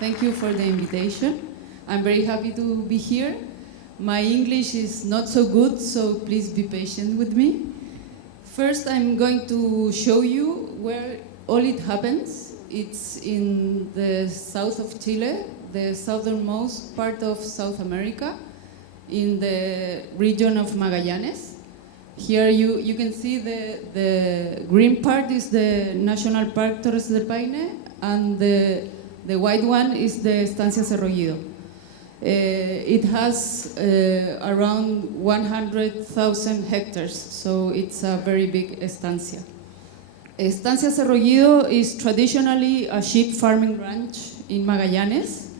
Thank you for the invitation. I'm very happy to be here. My English is not so good, so please be patient with me. First, I'm going to show you where all it happens. It's in the south of Chile, the southernmost part of South America, in the region of Magallanes. Here you can see the green part is the National Park Torres del Paine, and the white one is the Estancia Cerro Guido. It has around 100,000 hectares, so it's a very big estancia. Estancia Cerro Guido is traditionally a sheep farming ranch in Magallanes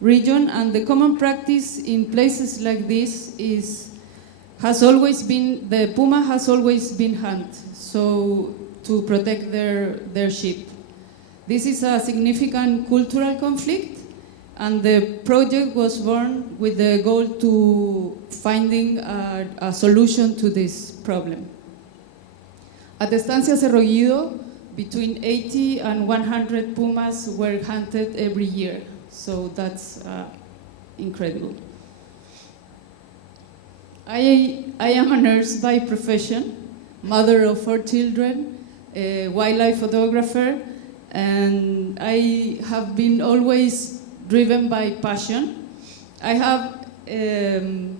region, and the common practice in places like this has always been, the puma has always been hunted, so to protect their sheep. This is a significant cultural conflict, and the project was born with the goal to finding a solution to this problem. At Estancia Cerro Guido, between 80 and 100 pumas were hunted every year, so that's incredible. I am a nurse by profession, mother of 4 children, a wildlife photographer, and I have been always driven by passion.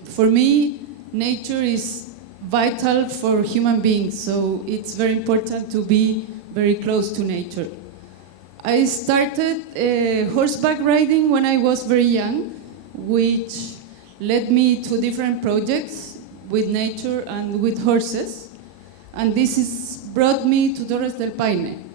For me, nature is vital for human beings, so it's very important to be very close to nature. I started horseback riding when I was very young, which led me to different projects with nature and with horses, and this brought me to Torres del Paine.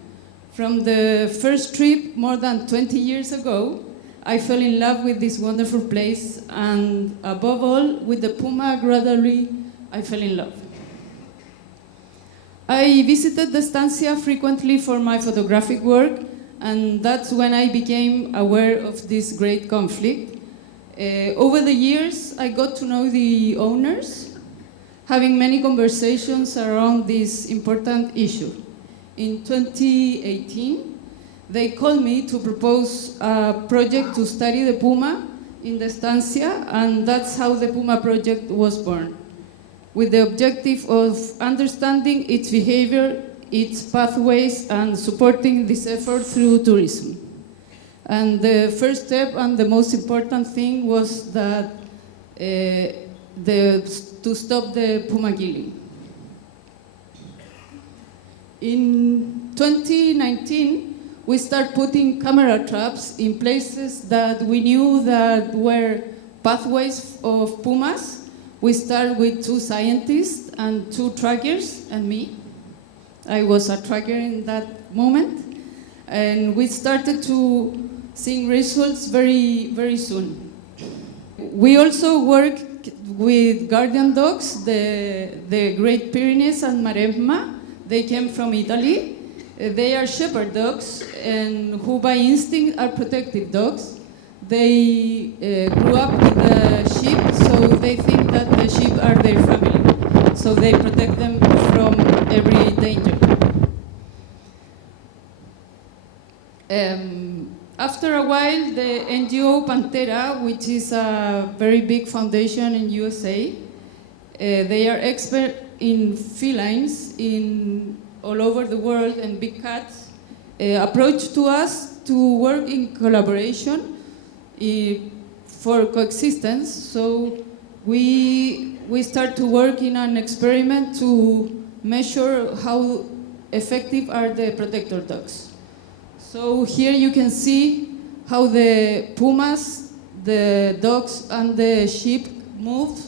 From the first trip more than 20 years ago, I fell in love with this wonderful place, and above all, with the puma, gradually I fell in love. I visited the estancia frequently for my photographic work, and that's when I became aware of this great conflict. Over the years, I got to know the owners, having many conversations around this important issue. In 2018, they called me to propose a project to study the puma in the estancia, and that's how the Puma project was born, with the objective of understanding its behavior, its pathways, and supporting this effort through tourism. And the first step and the most important thing was that to stop the puma killing. In 2019, we started putting camera traps in places that we knew that were pathways of pumas. We started with 2 scientists and 2 trackers and me. I was a tracker in that moment. And we started to seeing results very, very soon. We also work with guardian dogs, the Great Pyrenees and Maremma. They came from Italy. They are shepherd dogs, and who by instinct are protective dogs. They grew up with the sheep, so they think that the sheep are their family. So they protect them from every danger. After a while, the NGO Pantera, which is a very big foundation in USA, they are expert in felines all over the world and big cats, approached to us to work in collaboration for coexistence. So we start to work in an experiment to measure how effective are the protector dogs. So here you can see how the pumas, the dogs, and the sheep move,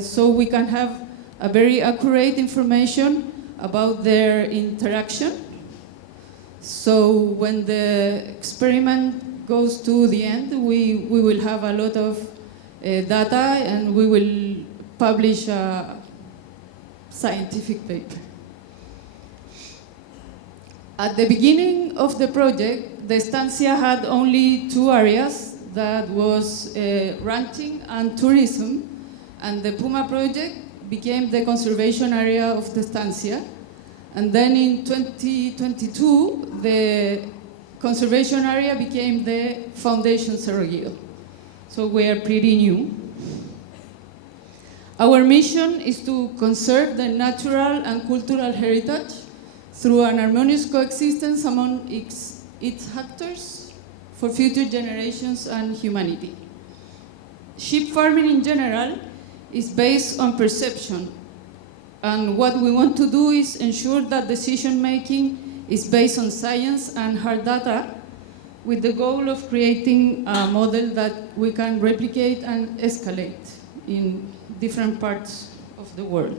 so we can have a very accurate information about their interaction. So when the experiment goes to the end, we will have a lot of data, and we will publish a scientific paper. At the beginning of the project, the estancia had only 2 areas, that was ranching and tourism, and the Puma project became the conservation area of the estancia. And then in 2022, the conservation area became the Fundación Cerro Guido. So we are pretty new. Our mission is to conserve the natural and cultural heritage through an harmonious coexistence among its actors for future generations and humanity. Sheep farming in general is based on perception, and what we want to do is ensure that decision-making is based on science and hard data, with the goal of creating a model that we can replicate and escalate in different parts of the world.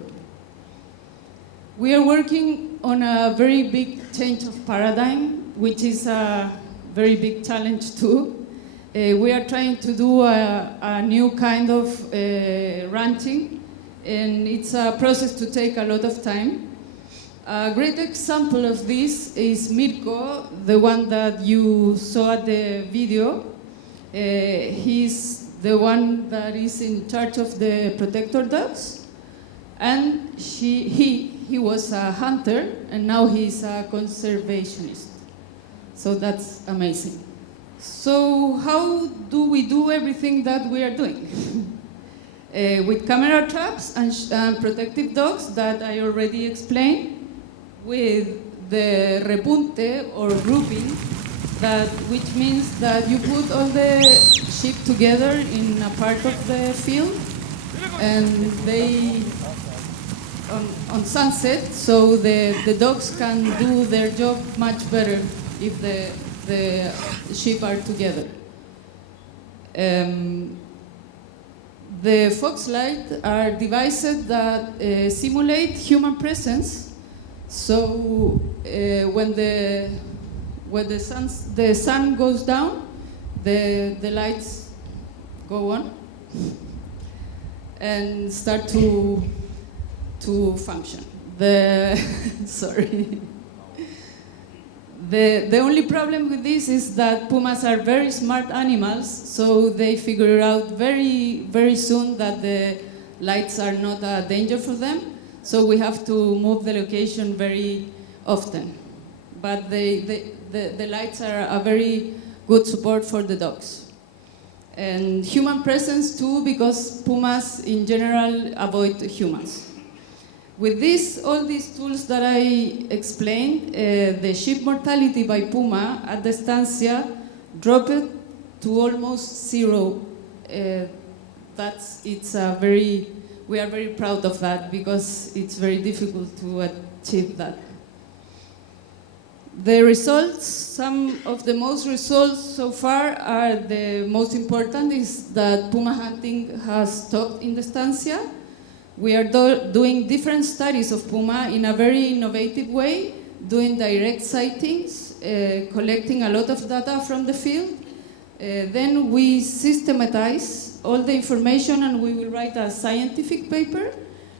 We are working on a very big change of paradigm, which is a very big challenge too. We are trying to do a new kind of ranching, and it's a process to take a lot of time. A great example of this is Mirko, the one that you saw at the video. He's the one that is in charge of the protector dogs, and he was a hunter, and now he's a conservationist. So that's amazing. So how do we do everything that we are doing? With camera traps and protective dogs that I already explained, with the repunte or grouping, which means that you put all the sheep together in a part of the field, and they on sunset, so the dogs can do their job much better if the sheep are together. The fox lights are devices that simulate human presence. So when the sun goes down, the lights go on and start to function. Sorry. The only problem with this is that pumas are very smart animals, so they figure out very, very soon that the lights are not a danger for them. So we have to move the location very often. But the lights are a very good support for the dogs. And human presence too, because pumas in general avoid humans. With all these tools that I explained, the sheep mortality by puma at the Estancia dropped to almost zero. We are very proud of that because it's very difficult to achieve that. The results, some of the most results so far are the most important is that puma hunting has stopped in the Estancia. We are doing different studies of puma in a very innovative way, doing direct sightings, collecting a lot of data from the field. Then we systematize all the information and we will write a scientific paper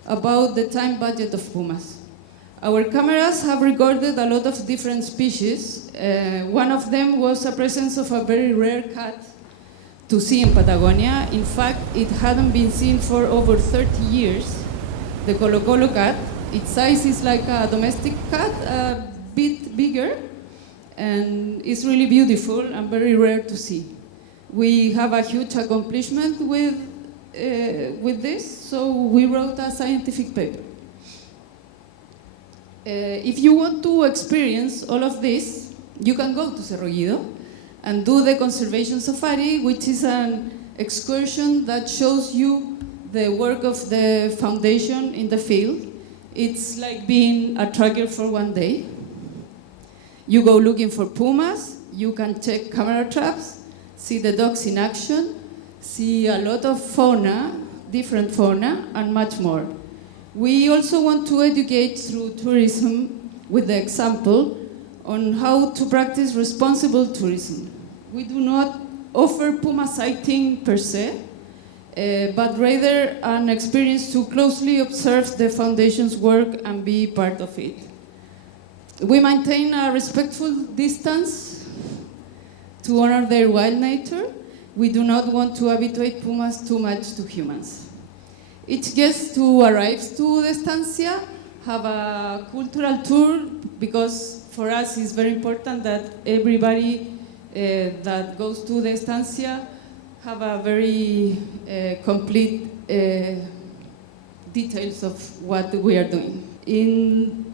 about the time budget of pumas. Our cameras have recorded a lot of different species. One of them was a presence of a very rare cat to see in Patagonia. In fact, it hadn't been seen for over 30 years. The Colo-Colo cat, its size is like a domestic cat, a bit bigger, and it's really beautiful and very rare to see. We have a huge accomplishment with this, so we wrote a scientific paper. If you want to experience all of this, you can go to Cerro Guido and do the conservation safari, which is an excursion that shows you the work of the foundation in the field. It's like being a tracker for one day. You go looking for pumas, you can check camera traps, see the dogs in action, see a lot of fauna, different fauna, and much more. We also want to educate through tourism with the example on how to practice responsible tourism. We do not offer puma sighting per se, but rather an experience to closely observe the foundation's work and be part of it. We maintain a respectful distance to honor their wild nature. We do not want to habituate pumas too much to humans. Each guest who arrives to the Estancia have a cultural tour because for us it's very important that everybody that goes to the estancia have a very complete details of what we are doing. In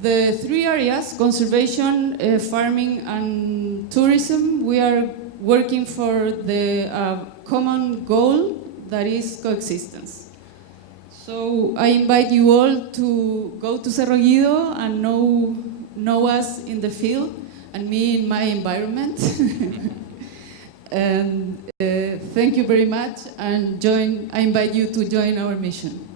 the three areas, conservation, farming, and tourism, we are working for the common goal that is coexistence. So I invite you all to go to Cerro Guido and know us in the field and me in my environment. And thank you very much, and I invite you to join our mission.